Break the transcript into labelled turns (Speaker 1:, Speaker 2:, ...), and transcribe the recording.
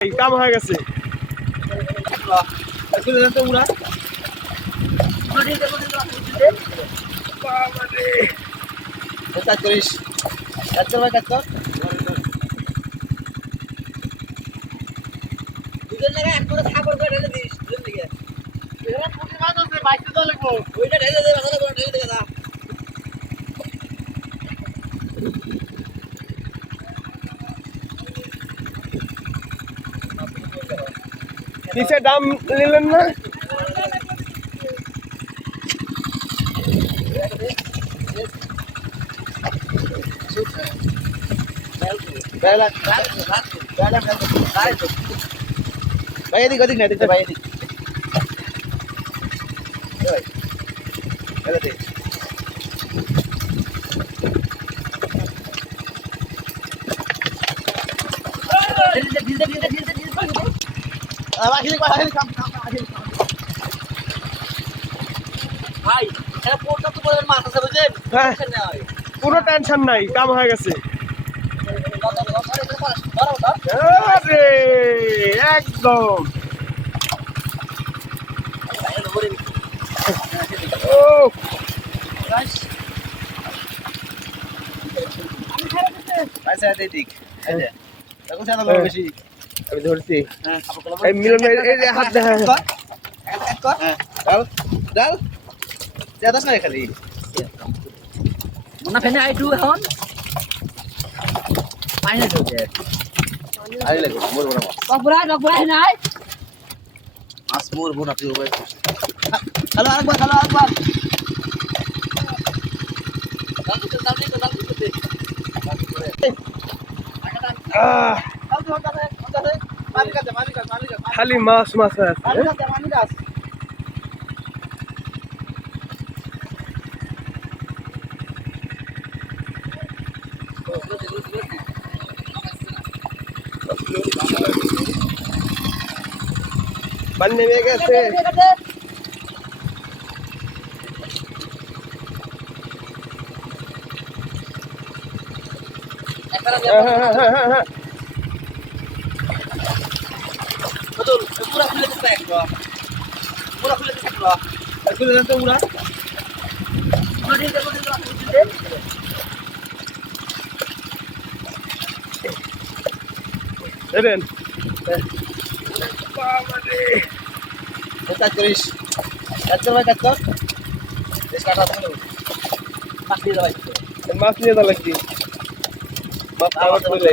Speaker 1: কাম হয়ে গেছে।
Speaker 2: কাজ করিস কাজ দুজন জায়গায় এক করে থাকা করে ঢেলে দিস দুজন দিকে ওইটা ঢেলে দে মাথাটা করে ঢেলে দে না
Speaker 1: নিচে দাম নিলেন না
Speaker 2: বেলা বেলা বেলা ভাই এদিক ওদিক না এদিক ভাই এদিক ভাই বেলা দে ভাই
Speaker 1: কোনো টেনশন নাই কাম হয়ে গেছে একদম ও
Speaker 2: আচ্ছা আচ্ছা তখন বেশি
Speaker 1: আমি ধরছি।
Speaker 2: হ্যাঁ
Speaker 1: এই মিলন ভাই এই হাত দেখা
Speaker 2: হ্যাঁ। ডাল ডাল। যাদাস না খালি।
Speaker 3: মনে ফেনে আইটু এখন। পানি ঢুকে
Speaker 2: আই লাগে মোর বড় মাছ
Speaker 3: কপড়া কপড়া নাই
Speaker 2: মাছ মোর বড় তুই ওই হ্যালো আরেকবার হ্যালো আরেকবার
Speaker 1: আহ, খালি মাছ মাছ হয়ে আছে হ্যাঁ? পানি নেমে গেছে হ্যাঁ, হ্যাঁ, হ্যাঁ, হ্যাঁ।
Speaker 2: পুরা খুলে একটু পুরা খুলে দিতে একটু খুলে দিতে পুরা
Speaker 1: দেবেন
Speaker 2: কাজ করিস কাজ কর ভাই কাজ কর বেশ কাটা থাকলে মাছ দিয়ে ভাই
Speaker 1: মাছ নিয়ে যা লাগছি মাছ খাওয়ার চলে